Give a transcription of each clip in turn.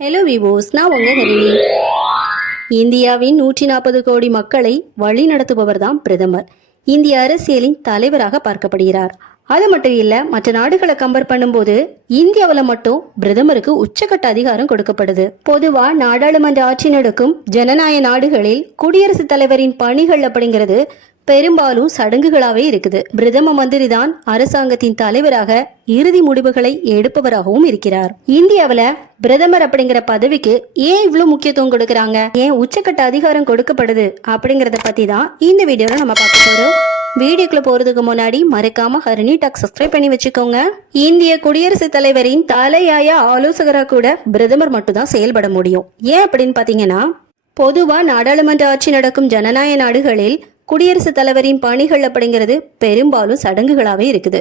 Hello விவோஸ் நான் உங்க ஹரிணி இந்தியாவின் நூற்றி நாற்பது கோடி மக்களை வழி நடத்துபவர் தான் பிரதமர். இந்திய அரசியலின் தலைவராக பார்க்கப்படுகிறார். அது மட்டும் இல்ல மற்ற நாடுகளை கம்பேர் பண்ணும்போது இந்தியாவில் மட்டும் பிரதமருக்கு உச்சக்கட்ட அதிகாரம் கொடுக்கப்படுது. பொதுவா நாடாளுமன்ற ஆட்சி நடக்கும் ஜனநாயக நாடுகளில் குடியரசுத் தலைவரின் பணிகள் அப்படிங்கிறது பெரும்பாலும் சடங்குகளாகவே இருக்குது. பிரதம மந்திரி தான் அரசாங்கத்தின் தலைவராக இறுதி முடிவுகளை எடுப்பவராகவும் இருக்கிறார். இந்தியாவில பிரதமர் அப்படிங்கிற பதவிக்கு ஏன் இவ்வளவு முக்கியத்துவம் கொடுக்கறாங்க? ஏன் உச்சக்கட்ட அதிகாரம் கொடுக்கப்படுது? அப்படிங்கறத பத்தி தான் இந்த வீடியோல நம்ம பார்க்க போறோம். வீடியோக்குள்ள போறதுக்கு முன்னாடி மறக்காம ஹரணி டாக் சப்ஸ்கிரைப் பண்ணி வச்சுக்கோங்க. இந்திய குடியரசுத் தலைவரின் தலையாய ஆலோசகராக கூட பிரதமர் மட்டும்தான் செயல்பட முடியும். ஏன் அப்படின்னு பாத்தீங்கன்னா பொதுவா நாடாளுமன்ற ஆட்சி நடக்கும் ஜனநாயக நாடுகளில் குடியரசுத் தலைவரின் பணிகள் அப்படிங்கிறது பெரும்பாலும் சடங்குகளாவே இருக்குது.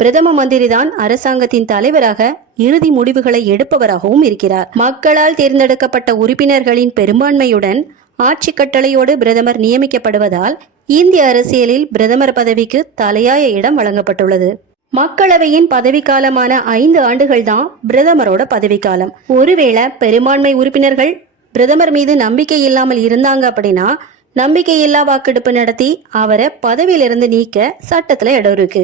பிரதம மந்திரி தான் அரசாங்கத்தின் தலைவராக இறுதி முடிவுகளை எடுப்பவராகவும் இருக்கிறார். மக்களால் தேர்ந்தெடுக்கப்பட்ட உறுப்பினர்களின் பெரும்பான்மையுடன் ஆட்சி கட்டளையோடு பிரதமர் நியமிக்கப்படுவதால் இந்திய அரசியலில் பிரதமர் பதவிக்கு தலையாய இடம் வழங்கப்பட்டுள்ளது. மக்களவையின் பதவிக்காலமான ஐந்து ஆண்டுகள் தான் பிரதமரோட பதவிக்காலம். ஒருவேளை பெரும்பான்மை உறுப்பினர்கள் பிரதமர் மீது நம்பிக்கை இல்லாமல் இருந்தாங்க அப்படின்னா நம்பிக்கையில்லா வாக்கெடுப்பு நடத்தி அவரை பதவியிலிருந்து நீக்க சட்டத்துல இடம் இருக்கு.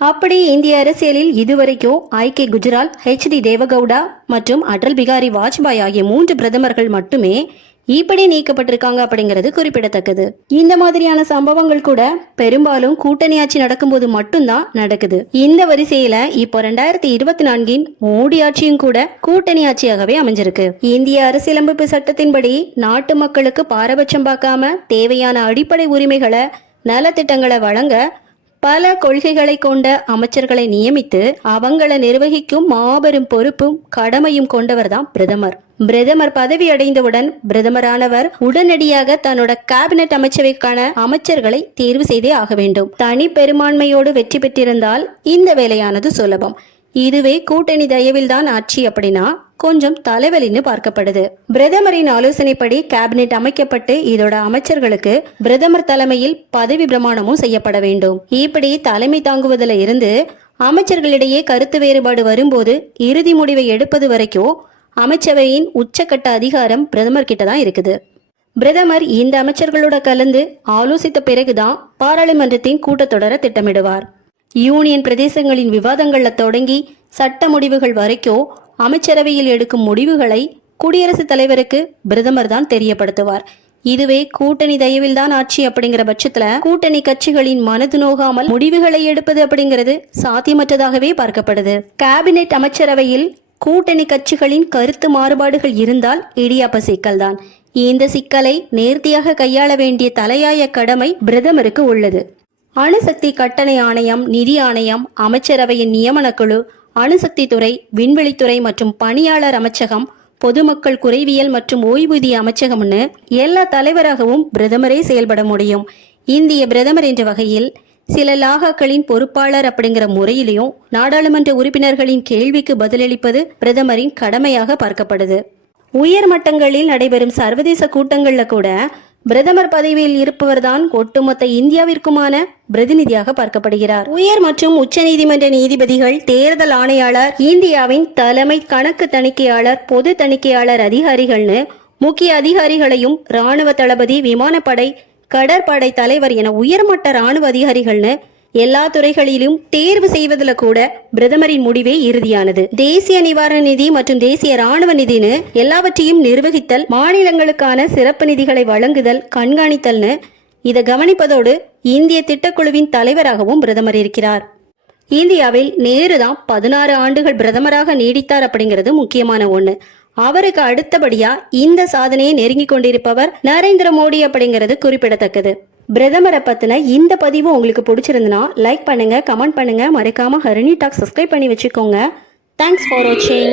அப்படி இந்திய அரசியலில் இதுவரைக்கும் I K Gujral H D Devegowda மற்றும் அடல் பிகாரி வாஜ்பாய் ஆகிய மூன்று பிரதமர்கள் மட்டுமே இப்படி நீக்கப்பட்டிருக்காங்க அப்படிங்கிறது குறிப்பிடத்தக்கது. இந்த மாதிரியான சம்பவங்கள் கூட பெரும்பாலும் கூட்டணி ஆட்சி நடக்கும்போது மட்டும்தான் நடக்குது. இந்த வரிசையில இப்போ ரெண்டாயிரத்தி இருபத்தி நான்கின் மோடி ஆட்சியும் கூட கூட்டணி ஆட்சியாகவே அமைஞ்சிருக்கு. இந்திய அரசியலமைப்பு சட்டத்தின்படி நாட்டு மக்களுக்கு பாரபட்சம் பார்க்காம தேவையான அடிப்படை உரிமைகளை நலத்திட்டங்களை வழங்க பல கொள்கைகளை கொண்ட அமைச்சர்களை நியமித்து அவங்கள நிர்வகிக்கும் மாபெரும் பொறுப்பும் கடமையும் கொண்டவர் தான் பிரதமர். பிரதமர் பதவி அடைந்தவுடன் பிரதமரானவர் உடனடியாக தன்னோட கேபினெட் அமைச்சவைக்கான அமைச்சர்களை தேர்வு செய்தே ஆக வேண்டும். தனி பெரும்பான்மையோடு வெற்றி பெற்றிருந்தால் இந்த வேலையானது சுலபம். இதுவே கூட்டணி தயவில்தான் ஆட்சி அப்படின்னா கொஞ்சம் தலைவலின்னு பார்க்கப்படுது. பிரதமரின் ஆலோசனைப்படி கேபினெட் அமைக்கப்பட்டு இதோட அமைச்சர்களுக்கு பிரதமர் தலைமையில் பதவி பிரமாணமும் செய்யப்பட வேண்டும். இப்படி தலைமை தாங்குவதில் இருந்து அமைச்சர்களிடையே கருத்து வேறுபாடு வரும்போது இறுதி முடிவை எடுப்பது வரைக்கும் அமைச்சவையின் உச்சக்கட்ட அதிகாரம் பிரதமர் கிட்ட தான் இருக்குது. பிரதமர் இந்த அமைச்சர்களோட கலந்து ஆலோசித்த பிறகுதான் பாராளுமன்றத்தின் கூட்டத்தொடர திட்டமிடுவார். யூனியன் பிரதேசங்களின் விவாதங்கள்ல தொடங்கி சட்ட முடிவுகள் வரைக்கும் அமைச்சரவையில் எடுக்கும் முடிவுகளை குடியரசுத் தலைவருக்கு பிரதமர் தான் தெரியப்படுத்துவார். இதுவே கூட்டணி தயவில்தான் ஆட்சி அப்படிங்கிற பட்சத்துல கூட்டணி கட்சிகளின் மனது நோகாமல் முடிவுகளை எடுப்பது அப்படிங்கிறது சாத்தியமற்றதாகவே பார்க்கப்படுது. கேபினெட் அமைச்சரவையில் கூட்டணி கட்சிகளின் கருத்து மாறுபாடுகள் இருந்தால் இடியாப்ப சிக்கல்தான். இந்த சிக்கலை நேர்த்தியாக கையாள வேண்டிய தலையாய கடமை பிரதமருக்கு உள்ளது. அணுசக்தி கட்டணை ஆணையம் நிதி ஆணையம் அமைச்சரவையின் நியமனக்குழு அணுசக்தி துறை விண்வெளித்துறை மற்றும் பணியாளர் அமைச்சகம் பொதுமக்கள் குறைவியல் மற்றும் ஓய்வூதிய அமைச்சகம்னு எல்லா தலைவராகவும் பிரதமரே செயல்பட முடியும். இந்திய பிரதமர் என்ற வகையில் சில லாகாக்களின் பொறுப்பாளர் அப்படிங்கிற முறையிலையும் நாடாளுமன்ற உறுப்பினர்களின் கேள்விக்கு பதிலளிப்பது பிரதமரின் கடமையாக பார்க்கப்படுது. உயர் மட்டங்களில் நடைபெறும் சர்வதேச கூட்டங்களில் கூட பிரதமர் பதவியில் இருப்பவர்தான் ஒட்டுமொத்த இந்தியாவிற்குமான பிரதிநிதியாக பார்க்கப்படுகிறார். உயர் மற்றும் உச்ச நீதிமன்ற நீதிபதிகள் தேர்தல் ஆணையாளர் இந்தியாவின் தலைமை கணக்கு தணிக்கையாளர் பொது தணிக்கையாளர் அதிகாரிகள்னு முக்கிய அதிகாரிகளையும் ராணுவ தளபதி விமானப்படை கடற்படை தலைவர் என உயர்மட்ட ராணுவ அதிகாரிகள்னு எல்லா துறைகளிலும் தேர்வு செய்வதில் கூட பிரதமரின் முடிவே இறுதியானது. தேசிய நிவாரண நிதி மற்றும் தேசிய ராணுவ நிதினு எல்லாவற்றையும் நிர்வகித்தல் மாநிலங்களுக்கான சிறப்பு நிதிகளை வழங்குதல் கண்காணித்தல்னு இதை கவனிப்பதோடு இந்திய திட்டக்குழுவின் தலைவராகவும் பிரதமர் இருக்கிறார். இந்தியாவில் நேரு தான் பதினாறு ஆண்டுகள் பிரதமராக நீடித்தார் அப்படிங்கிறது முக்கியமான ஒன்று அவருக்கு அடுத்தபடியா இந்த சாதனையை நெருங்கி கொண்டிருப்பவர் நரேந்திர மோடி அப்படிங்கிறது குறிப்பிடத்தக்கது. பிரதமரை பத்தின இந்த பதிவு உங்களுக்கு பிடிச்சிருந்துன்னா லைக் பண்ணுங்க கமெண்ட் பண்ணுங்க. மறக்காம ஹரணி டாக் சப்ஸ்கிரைப் பண்ணி வச்சுக்கோங்க. தேங்க்ஸ் ஃபார் வாட்சிங்